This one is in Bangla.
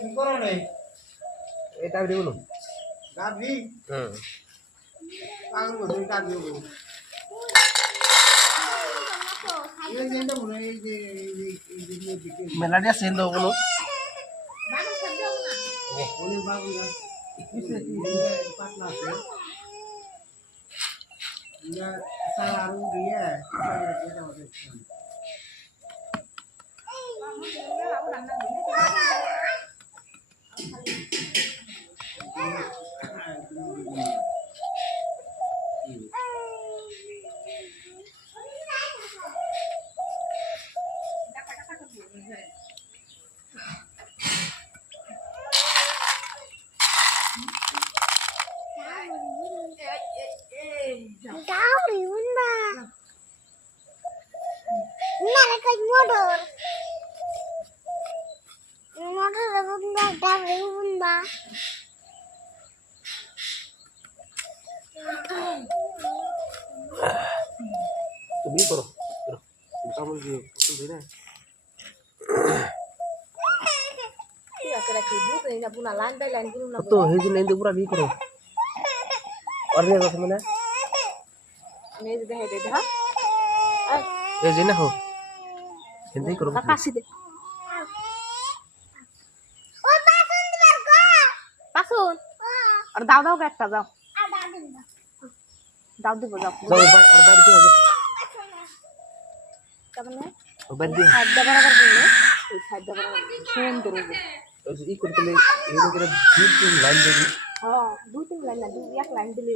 কি করো রে? এটা দিবো গাবি হুম পাগল বসে গাবি গো। এই যে এটা মনে এই যে মেলাডিয়া সেন দাও বলো অনেক বাবু না পাতলা আছে ইয়া সারা আরো দিয়ে এটা হবে Tahu bunda. Mereka motor. Motor bunda, tahu bunda. তুমি করো কামড় দিয়ে পছন্দ না তো এই যে নেন্দে পুরা বি করো और नहीं बस मैंने नहीं दे दे दे हां ए जे ना हो हिंदी करो काशी दे ओ पासून बर को. पासून और दाव दाव একটা দাও দাও দিব যাও जाओ और बैठ दो কেমন না और बैठ दे সাইড বরাবর দিলে এই সাইড বরাবর সুন্দর হবে और ई करते ले ये लोग के बीच में लाइन देगी हां দুই তিন লাইন না দুই এক লাইন দিলে